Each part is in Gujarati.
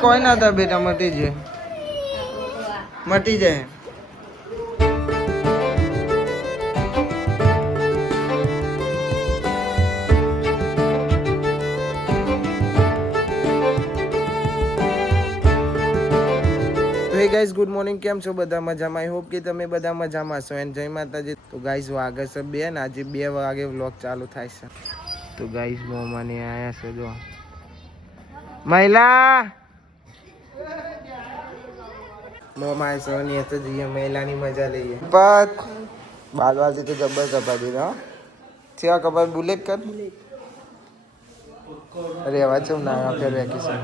કોઈ ના હતા બેટા, મટી જાય, મટી જાય. Hey guys, good morning. કેમ છો બધા? મજામાં? આઈ હોપ કે તમે બધા મજામાં છો. એન્ડ જય માતાજી. તો ગાઈઝ વાગે છે 2 ને આજે 2 વાગે વ્લોગ ચાલુ થાય છે. તો ગાઈઝ મોમાને આયા છે જો મહિલા મોમાં છે ને તો જઈએ મહિલાની મજા લઈએ. પત બાલવાથી તો જબર કપા દીધા છે. કપા બુલેટ કર. અરે અવાજ ચમ ના આવે. ફેર વેકેશન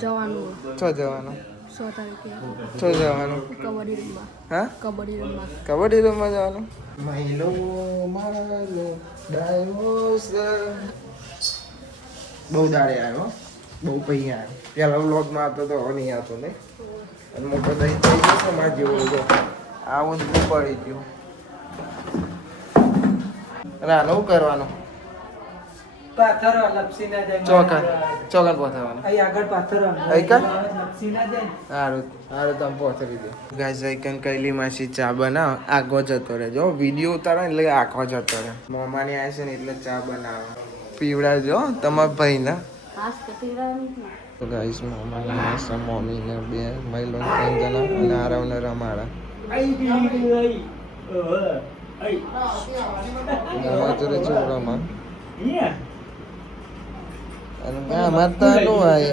જવાનું. છો જવાનું? 6 તારીખે. છો જવાનું? કબડ્ડી રમવા. હા, કબડ્ડી રમવા. કબડ્ડી રમવા જવાનું. મહિલો મારો ડાયવોસ બહુ દાડે આવ્યો, બહુ પૈયા આવ્યો. પેલા વ્લોગમાં આવતો તો હવે નહીં આવતો ને. અને મોટો દહીં થઈ ગયો છે મારા જેવો બધો. આવું જ પડી ગયું. રાનો શું કરવાનું? પાથરો લપસી ના જાય. ચોકન પહોંચવાનું. અહીં આગળ પાથરો લપસી ના જાય. સારું તમે પહોંચી દે. ગાઈસ આઈકન કૈલી માસી ચા બનાવ. આખો જતો રહે જો વિડીયો ઉતારો એટલે આખો જતો રહે. મોમાની આવે છે ને એટલે ચા બનાવે. પીવડાવજો તમારા ભાઈને. તો ગાઈસ મોમાની આવે છે, મમ્મીને 2 મહિલો 3 જણા અને આરવને રમાડા. મોમા તો ચોરામાં અને આમાં તો આનું આવે.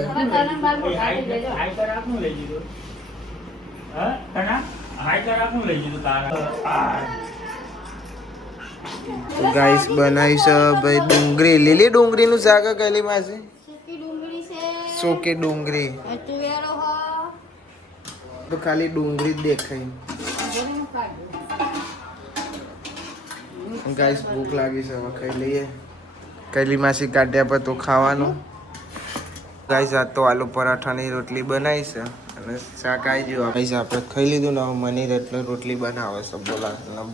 તો ગાઈસ બનાવી છે ભાઈ ડુંગળી, લીલી ડુંગળીનું શાક. કલી માસી સૂકી ડુંગળી તો ખાલી ડુંગળી જ દેખાય. ગાઈસ ભૂખ લાગી છે, હવે ખાઈ લઈએ. કૈલી માસી કાઢ્યા પર તો ખાવાનું. ગાઈસ આ તો આલુ પરાઠાની રોટલી બનાવી છે અને શાક આવી ગયું. ગાઈસ આપણે ખાઈ લીધું ને હવે મની રોટલી બનાવે છે.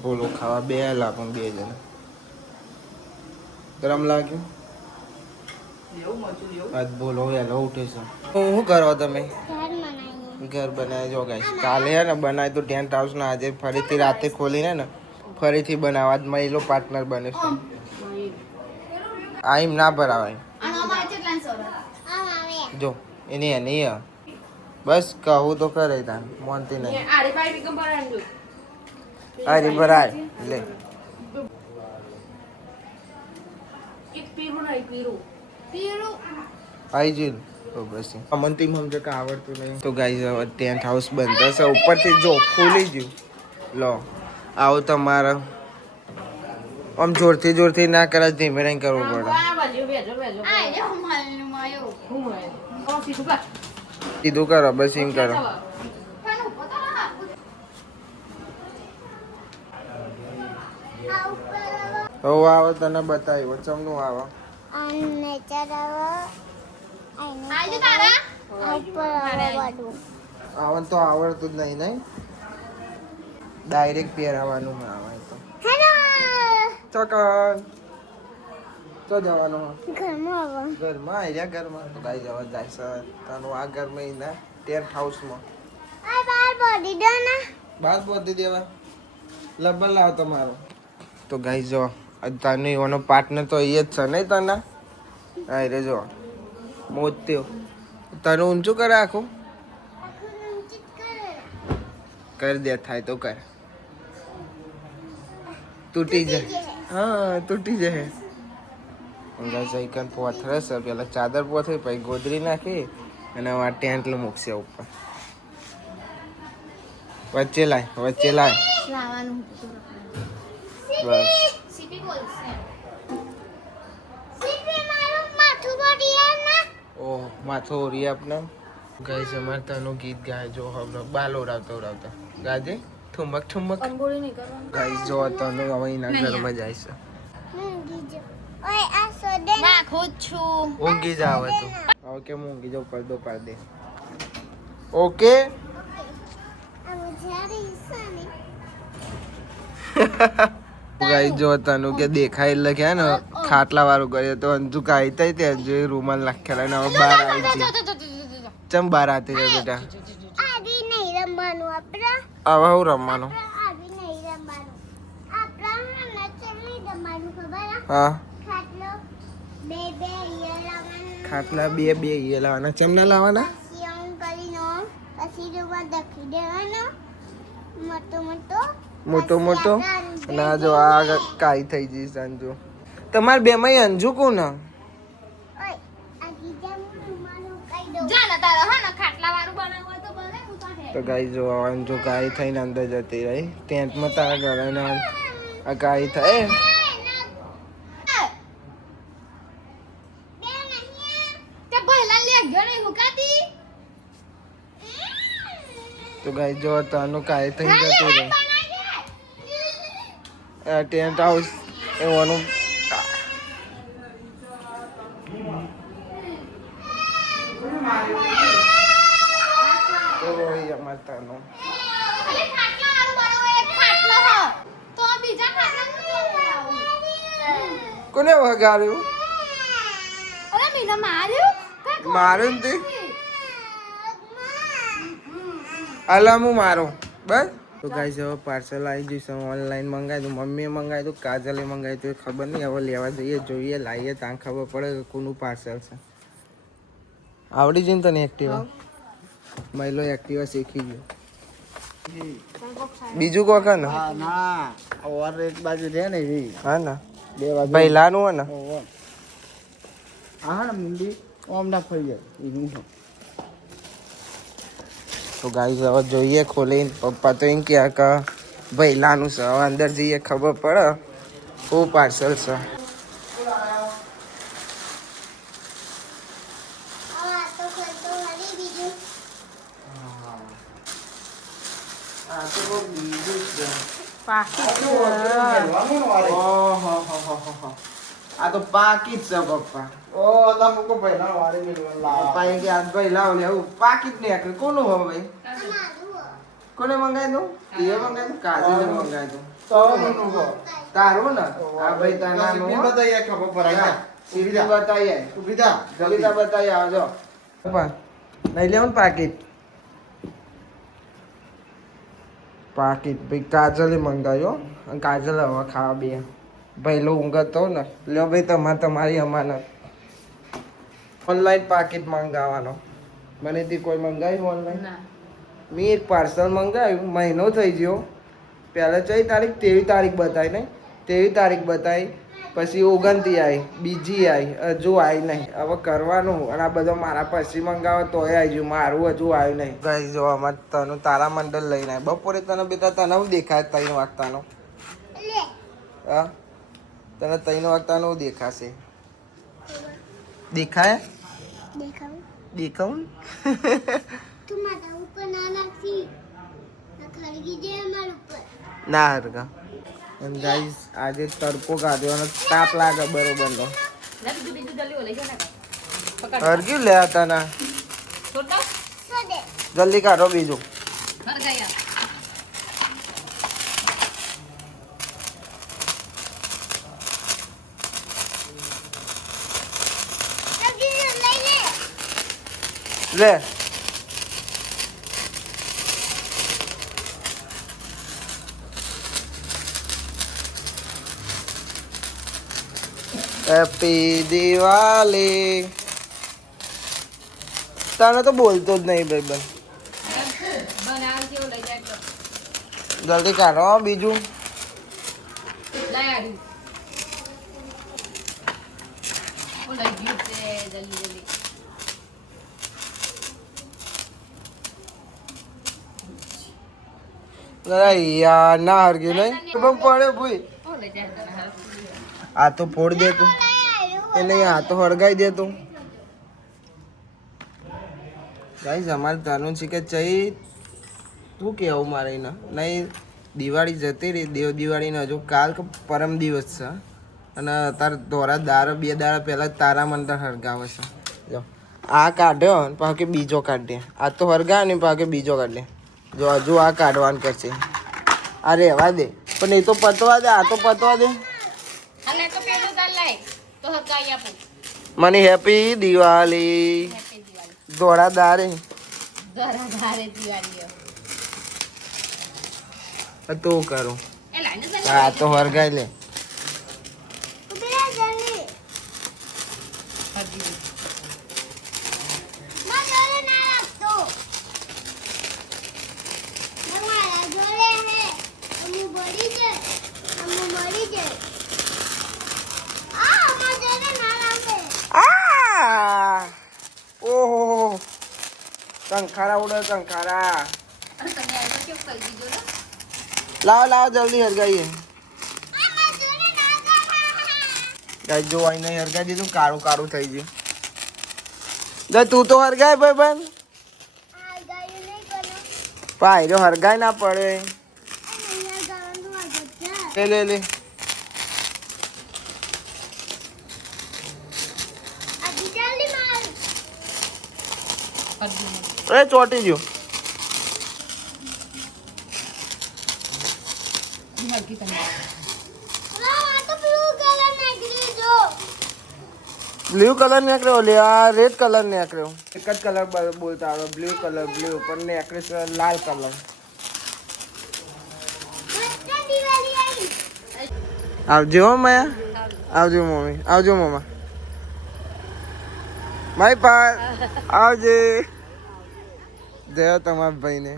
બોલો ખાવા 2 આલા પણ 2 જણા. ગરમ લાગ્યું આજ બોલો વહેલો ઉઠે છે. શું કરો તમે? ઘર બનાવી જો ગાઈસ. કાલે હે ને બનાવી તો ટેન્ટ હાઉસ ને આજે ફરીથી રાતે ખોલીને ને ફરીથી બનાવવા જ મહિલો પાર્ટનર બને છે. આ એમ ના ભરાવાય જો એની એની બસ કહું તો કરે તાન મોનતી નહીં. અરે ભરાય લે આઈ જ તો બસ અમનતી સમજો કે આવડતું નહીં. તો ગાઈસ હવે ટેન્ટ હાઉસ બંધ થશે. ઉપરથી જો ખુલી ગયું. લો આવું તમારે આમ જોરથી ના કરે, ધીમે રહીને કરવું પડે. સીધું કરો બસ એમ કરો. હવે આવો તને બતાવ્યો ચમનું આવો. આવન તો આવડતું જ નહીં. ડાયરેક્ટ પહેરાવાનું આવે તો. ચોકન તો જવાનું ઘરમાં આવ્યા ઘરમાં તો ગાઈ જવા જાય છે તાનું આ ઘરમાં ના ટેન્ટ હાઉસમાં. બાર બોધી દેવા લબર લાવ તમારો. તો ગાઈ જો તાનું એવાનો પાર્ટનર તો એ જ છે નહીં તને. હા રે જો મોત્યો તને ઊંચું કરે આખું કરી દે. થાય તો કર. તૂટી જાય. હા તૂટી જાય. પોથરે છે પેલા ચાદર પોથરી પછી ગોદરી નાખી અને આ ટેન્ટ મૂકશે ઉપર. વચ્ચે લાય બસ. ઓહ માથું ઓરી આપને. ગાય અમારે તનું ગીત ગાય જો હવે બાલ ઉડાવતા ગાજે ઠુમક. ગાય જો તનું હવે એના ઘરમાં જાય છે. ઊંઘી જાવ તો હવે કેમ ઊંઘી જાવ? પડદો પાડ દે. ઓકે ગાઈ જો તનું કે દેખાય એટલે કે ને ખાટલા વાળું કરીએ તો અંજુ કાઈ થઈ તે અંજુ રૂમાલ નાખેલા ને હવે બહાર આવી છે ચમ બહાર આતી રહે બેટા આવી નહીં રમવાનું આપણે હવે હું રમવાનું આવી નહીં રમવાનું આપણે નચલી રમવાનું ખબર હા ખાટલો બે બે ઈયર લાવવાનું ખાટલા બે બે એ લાવવાના ચમ ના લાવવાના પછી આમ કરીને પછી રૂમાલ દખી દેવાનો મોટો મોટો ના જો આ કાઈ થઈ જઈશ અંજુ તમારે બે માં અંજુ કોણ ઓય આ ગીજા રૂમાલ ઉકાઈ દો તો ગાઈ જો અંજુ કાઈ થઈને અંદર જતી રહી ટેન્ટમાં તારા ઘરે ના આ કાઈ થાય તો ગાઈ જો તાનું કાઈ થઈ જતી રહી ટેન્ટ હાઉસ એવાનું માતાનું કોને વગાડ્યું મારું ને તે અલા હું મારો બસ તો ગાઈસ હવે પાર્સલ આવી જઈશ ઓનલાઈન મંગાવ્યું મમ્મીએ મંગાવ્યું કાજલે મંગાવ્યું ખબર નહીં હવે લેવા જઈએ જોઈએ લાવીએ ત્યાં ખબર પડે કે કોનું પાર્સલ છે આવડી જઈને તને એક્ટિવા મહિલો એક્ટિવા શીખી ગયો બીજું કોક ને ના ઓર એક બાજુ છે ને હા ને બે બાજુ પહેલાનું હે ને હા ને મુંડી ઓમ ના ફરી જાય તો ગાઈસ હવે જોઈએ ખોલીને પપ્પા તો એમ કહે કે પહેલાનું છે હવે અંદર જઈએ ખબર પડે શું પાર્સલ છે આ તો પાકીટ છે પપ્પા ઓ અલા મુકો પહેલા વારે મેળવા પપ્પા એમ કે આ ભાઈ લાવ લે એવું પાકીટ ને આખરે કોનું હવે ભાઈ કોને મંગાવી દઉં તે મંગાવી દઉં કાજલે મંગાવી દઉં તો મનું કો તારું ને આ ભાઈ તારા સીધી બતાઈએ ખબર પડાય સીધી બતાઈએ સુવિધા જલ્દી બતાઈએ આવજો પપ્પા લઈ લેવું પાકીટ પાકીટ ભાઈ કાજલે મંગાવ્યો અને કાજલ હવે ખાવા બે ભાઈ લો ઊંઘતો ને લ્યો ભાઈ તમારી અમાનત ઓનલાઈન પાકીટ મંગાવવાનો મને થી કોઈ મંગાવ્યું ઓનલાઈન મેં એક પાર્સલ મંગાવ્યું મહિનો થઈ ગયો પહેલાં 4 તારીખ 23 તારીખ બતાવી નહીં 23 તારીખ બતાવી પછી 29 આવી બીજી આવી હજુ આવી નહીં હવે કરવાનું અને આ બધો મારા પછી મંગાવો તોય આવી ગયું મારું હજુ આવ્યું નહીં ગઈ જો અમારે તને તારા મંડળ લઈને આવી બપોરે તને બેટા તને હું દેખાય 3 વાગતાનો હા તને 3 વાગતાનો દેખાશે દેખાય દેખાવું તું મારા ઉપર ના નાખી ખરગી જાય અમારા ઉપર ના હરગા અને ગાઈસ આજે તડકો કાઢ્યો અને તાપ લાગે બરોબરનો હરગ્યું લે હતા ના જલ્દી કાઢો બીજું લે હેપી દિવાળી તને તો બોલતો જ નહીં ભાઈ જલ્દી કાઢો બીજું યાર ના હરગ્યું નહીં ખબર પડે ભાઈ આ તો ફોડ દે તું એ નહીં આ તો હળગાઈ દે તું ગાઈસ અમારે તાનું છે કે ચઈ તું કેવું મારે ના નહીં દિવાળી જતી રહી દિવાળીને હજુ કાલ કે પરમ દિવસ છે અને તાર દોરા દારા 2 દાડા પહેલાં તારા મંડળ હળગાવે છે જો આ કાઢ્યો ને પાછો બીજો કાઢે આ તો હળગાવે ને પાછો બીજો કાઢે જો હજુ આ કાઢવાનું કરશે આ રહેવા દે પણ એ તો પતવા દે આ તો પતવા દે તો હકાઈ આપું. મને હેપી દિવાળી હેપી દિવાળી. ધોળા દારે ઘરા ઘરે દિવાળી. તું કરું એ લાઈને તને હા તો હરગાઈ લે ઉભી રહે જલ્દી. હરગી. મારા જોડે ના રાખતો. મારા જોડે હે. અમુ બળી જાય. અમુ મરી જાય. આ મારા જોડે ના રાખે. આ ઓહો કંખારા ઉડે કંખારા અને તમે આ તો કેવું કરી દીધો ને? લાવ લાવ જલ્દી હરગાઈએ આ મારા જોડે ના રાખે. ગાય જો આઈ નહીં હરગાઈ દીધું કાળું કાળું થઈ ગયું જા તું તો હરગાય ભાઈ બન આ ગાયું નહીં કરો. ભાઈ જો હરગાય ના પડે આ નહીં ગાવાનું આગળ છે. લે લે લે આ જલ્દી માર. હરગી. એ ચોટી ગયું હરગી તમે. લાવ આ તો બ્લુ કલર નાખી દો. બ્લુ કલર નીકળ્યો લે આ રેડ કલર નીકળ્યો એક જ કલર બોલતા આવે બ્લુ કલર બ્લુ પણ નીકળે છે લાલ કલર મસ્ત દિવાળી આવી. આવજો હો માયા આવજો મમ્મી આવજો મમ્મા માય પા આવજે જયો તમારા ભાઈને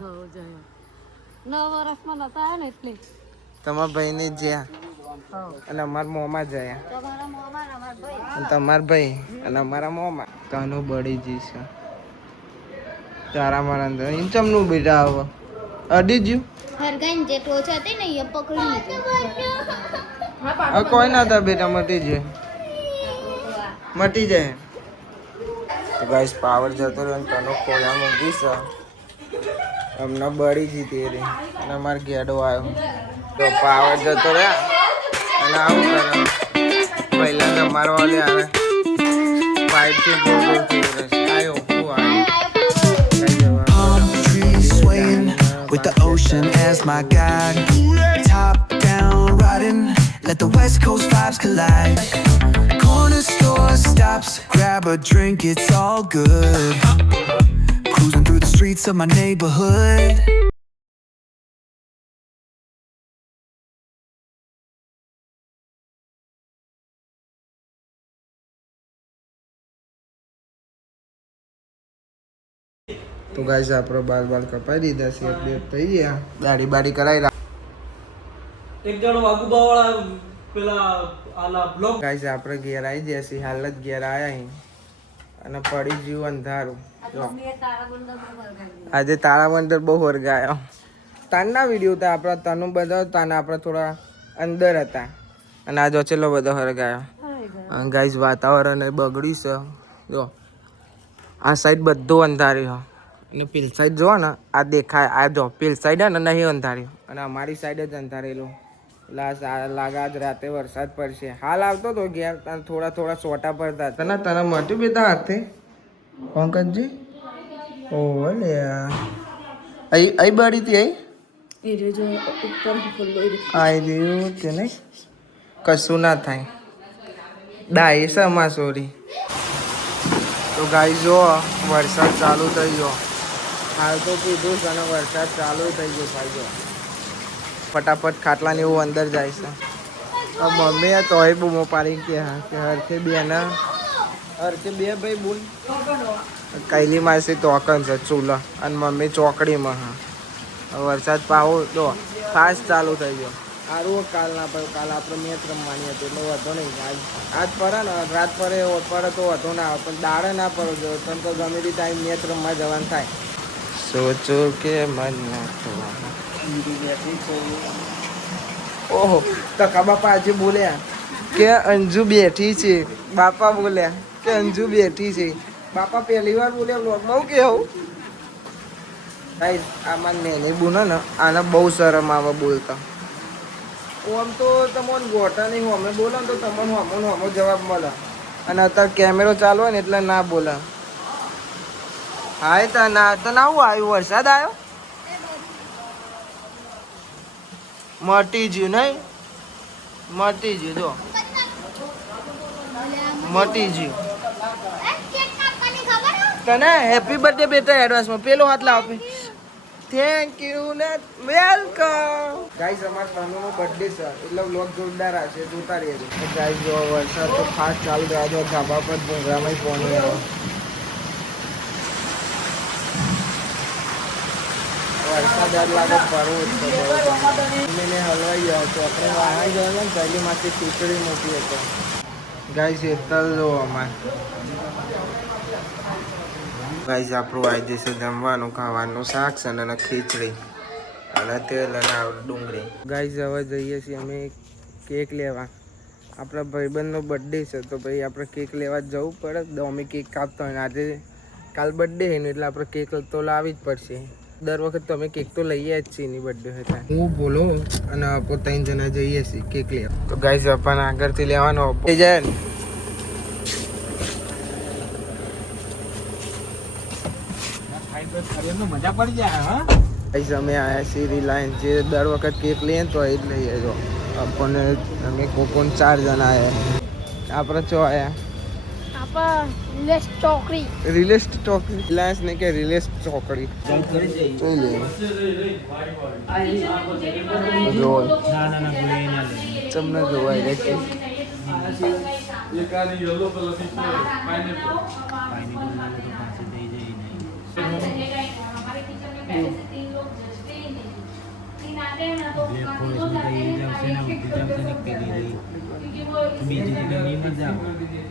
નવ વર્ષમાં નતા આવ્યા ને એટલે તમારા ભાઈને જ્યાં અને અમારા મોમાં જયા તમારા મોમાં અમાર ભાઈ અને તમારા ભાઈ અને અમારા મોમાં તનું બળી જઈશ તારા મારા અંદર એમ ચમનું બેટા આવો અડી જ્યું હરગાઈને જે ટોચ હતી ને એ પકડી લીધી. કોઈ ના હતા બેટા મટી જાય મટી જાય તો ગાઈસ પાવર જતો રહ્યો અને તનો ખોલા મૂકી છે અમને બળી જીતી રે અને અમારે ગેડો આવ્યો તો પાવર જતો રહ્યા અને આવું કરે પહેલા તમારો વાલે આવે પાઇપથી ગોળ ગોળ થઈ રહેશે આવ્યો હું આવ્યો Palm trees swaying with the ocean as my guide. Top down riding, let the West Coast vibes collide. Corner store stops, grab a drink, it's all good. Cruising through the streets of my neighborhood. તો ગાઈસ આપણો બાલ બાલ કપાઈ દીધા છે અપડેટ થઈ ગયા દાઢી બાડી કરાવી એક જણો વાગુબા વાળા પેલા આલા બ્લોગ ગાઈસ આપણે ઘેર આવી ગયા છીએ હાલ જ ઘેર આવ્યા અહીં અને પડી ગયું અંધારું જો આજે તારા મંદિર બહુ વરગાયો તાનના વિડીયો હતા આપણા તનુ બધા તાના આપણે થોડા અંદર હતા અને આ જો છેલ્લો બધો હરગાયો ગાઈસ વાતાવરણ એ બગડ્યું છે જો આ સાઈડ બધું અંધાર્યું અને પેલ સાઈડ જો ને આ દેખાય આ જો પેલ સાઈડ ને નહીં અંધાર્યું અને અમારી સાઈડ જ અંધારેલું લાગે આજ રાતે વરસાદ પડશે હાલ આવતો તો ઘેર થોડા થોડા સોટા પડતા તને તને મટ્યું બેટા હાથે પંકજજી ઓહો લે અહીં બળી હતી આવી રહ્યું તે નહીં કશું ના થાય ડાય સમા સોરી તો ગાઈ જો વરસાદ ચાલુ થઈ ગયો હાલ તો કીધું છે અને વરસાદ ચાલુ થઈ ગયો ભાઈ જો ફટાફટ ખાટલાની એવું અંદર જાય છે મમ્મી તોય બૂમો પાડી કે હા કે હરખે બે ના હરખે બે ભાઈ બોલ કૈલી માસી તોકન છે ચૂલા અને મમ્મી ચોકડીમાં હા વરસાદ પાવો તો ફાસ્ટ ચાલુ થઈ ગયો સારું કાલ ના પડે કાલ આપણે મેચ રમવાની હતી એટલે વધો નહીં આજ પડે ને રાત પડે પડે તો વધો ના આવે પણ દાડે ના પડે જો તને તો ગમે તે ટાઈમ મેચ રમવા જવાનું થાય સોચો કે મન ના ઓહો કાકા બાપા આજે બોલ્યા કે અંજુ બેઠી છે બાપા બોલ્યા કે અંજુ બેઠી છે બાપા પહેલી વાર બોલ્યા વ્લોગમાં હું કેવું આમાં નેની બુનો ને આને બહુ શરમ આવે બોલતા આમ તો તમને ગોટા નહીં અમે બોલો ને તો તમને હમો જવાબ મળે અને અત્યારે કેમેરો ચાલુ હોય ને એટલે ના બોલે હાય તા ના તો ના હું આવ્યું વરસાદ આવ્યો મટી ગયું નહીં મટી ગયું જો મટી ગયું કેક કાપવાની ખબર હો? તને હેપી બર્થડે બેટા એડવાન્સમાં પેલો હાથ લાવ થેન્ક યુ ને વેલકમ ગાઈસ અમાર તનુનો બર્થડે છે એટલે વ્લોગ જોરદાર હશે જોતા રહેજો ગાઈસ જો વરસાદ તો ફાસ્ટ ચાલુ થયો જો ધાબા પર ભૂંગરામાં પાણી આવે વરસાદ યાદ લાગે પડવું મેને હલવાઈ ગયો હતો આપણે વાહન ગયો ને પહેલી માંથી ખીચડી મૂકી હતો ગાઈસ એટલા જો અમાર ગાઈસ આપણું આવી જશે જમવાનું ખાવાનું શાક છે અને ખીચડી અને તેલ અને ડુંગળી ગાઈસ હવે જઈએ છીએ અમે કેક લેવા આપણા ભાઈબંધનો બર્થડે છે તો ભાઈ આપણે કેક લેવા જવું પડે તો અમે કેક કાપતા હોય આજે કાલ બર્થડે છે ને એટલે આપણે કેક તો લાવવી જ પડશે દર વખત તો અમે કેક તો લઈએ જ છીએ એની બર્થડે હતા હું બોલો અને આપો 3 જણા જઈએ છીએ કેક લેવા તો ગાઈસ આપણને આગળથી લેવાનો એ જાય ને મજા પડી જાય હા ગાઈસ અમે આયા છીએ રિલાયન્સ જે દર વખત કેક લઈએ તો એ જ લઈએ જો આપણને અમે કોકોન 4 જણા આયા આપણે ચો આયા આપા લેસ ચોકડી રિલેસ ચોકડી રિલાયન્સ ને કે રિલેસ ચોકડી જોઈ લે જો તમને જોવાય કે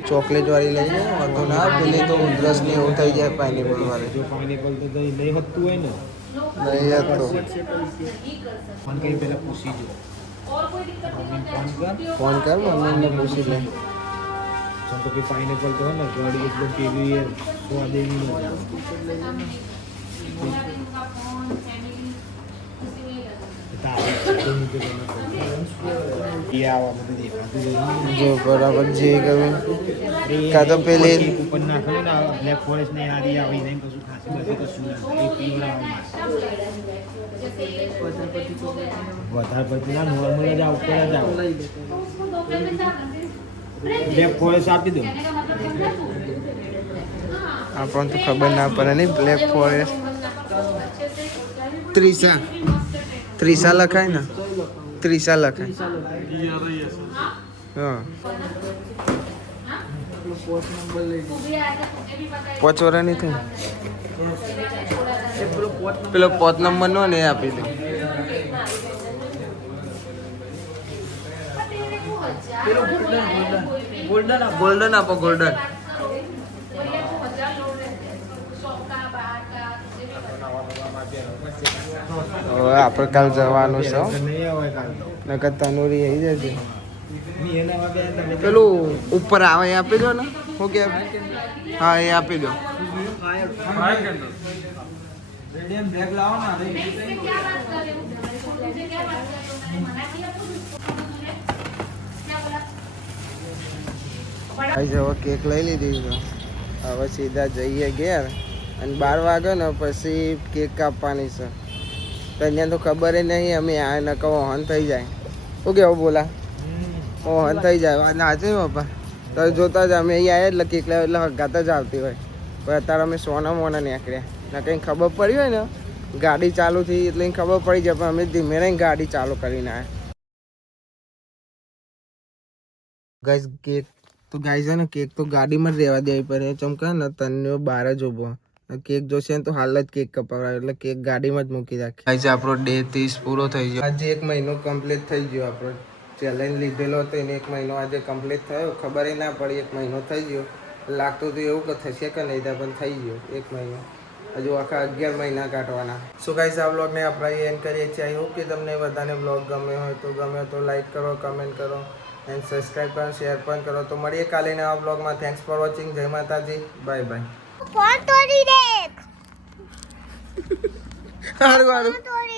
ચોકલેટ વાળી લઈ જાય વાંધો ના પેલી તો ઉધરસ ને એવું થઈ જાય પાઇનેપલ વાળી જો પાઇનેપલ તો દહીં લઈ હતું હોય ને નહીં હતો ફોન કરી પહેલા પૂછી જો ફોન કર મમ્મીને પૂછી લે તો કે પાઇનેપલ તો ને ગાડી એકદમ પેલી સ્વાદ એવી જો બરાબર જે ગયું કાં તો પેલી ઉપર નાખે ને બ્લેક ફોરેસ્ટ ને આદી આવી નહીં કશું ખાસી બધી કશું ના એ પીવડાવવામાં વધારે પડતી ના નોર્મલ જ આવ ઉપર જ આવ બ્લેક ફોરેસ્ટ આપી દો આપણને તો ખબર ના પડે નહીં બ્લેક ફોરેસ્ટ ત્રીસા લખાય ને ત્રીસા લખાય હા 5 વર્ષની થઈ પેલો 5 નંબર નો ને એ આપી દે ગોલ્ડન આપો ગોલ્ડન હવે આપણે કાલ જવાનું છે નકર તનૂરી આવી જશે પેલું ઉપર આવે એ આપી દો ને શું કે હા એ આપી દો હવે કેક લઈ લીધી છે હવે સીધા જઈએ ઘેર અને 12 વાગે ને પછી કેક કાપવાની છે તો અહીંયા તો ખબર નહીં અમે આ ન કહો ઓહન થઈ જાય શું કેવું બોલા ઓહન થઈ જાય નાચે બાપા તો જોતા જ અમે અહીંયા આવ્યા એટલે કેક લાવ્યા એટલે હગાત જ આવતી હોય પણ અત્યારે અમે સોના મોના નીકળ્યા ને કંઈ ખબર પડી હોય ને ગાડી ચાલુ થઈ એટલે ખબર પડી જાય પણ અમે ધીમે રહીને ગાડી ચાલુ કરીને આવ્યા ગાઈસ કેક તો ગાઈસ છે ને કેક તો ગાડીમાં જ રહેવા દેવી પડે ચમકા ને તને બહાર જ ઊભો કેક જોશે ને તો હાલ જ કેક કપાવડાવે એટલે કેક ગાડીમાં જ મૂકી રાખે આજે આપણો ડે 30 પૂરો થઈ ગયો આજે 1 મહિનો કમ્પ્લીટ થઈ ગયો આપણો ચેલેન્જ લીધેલો હતો એને 1 મહિનો આજે કમ્પ્લીટ થયો ખબર ના પડી 1 મહિનો થઈ ગયો લાગતું તો એવું કે થશે કે નહીં થાય પણ થઈ ગયો 1 મહિનો હજુ આખા 11 મહિના કાઢવાના સો ગાઈસ આ વ્લોગને આપણે એન્ડ કરીએ છીએ આઈ હોપ કે તમને બધાને વ્લોગ ગમ્યો હોય તો લાઈક કરો કમેન્ટ કરો એન્ડ સબસ્ક્રાઈબ કરો શેર પણ કરો તો મળીએ કાલે નવા વ્લોગમાં થેન્ક્સ ફોર વોચિંગ જય માતાજી બાય બાય ફોન તોડી દે સારું સારું તોડી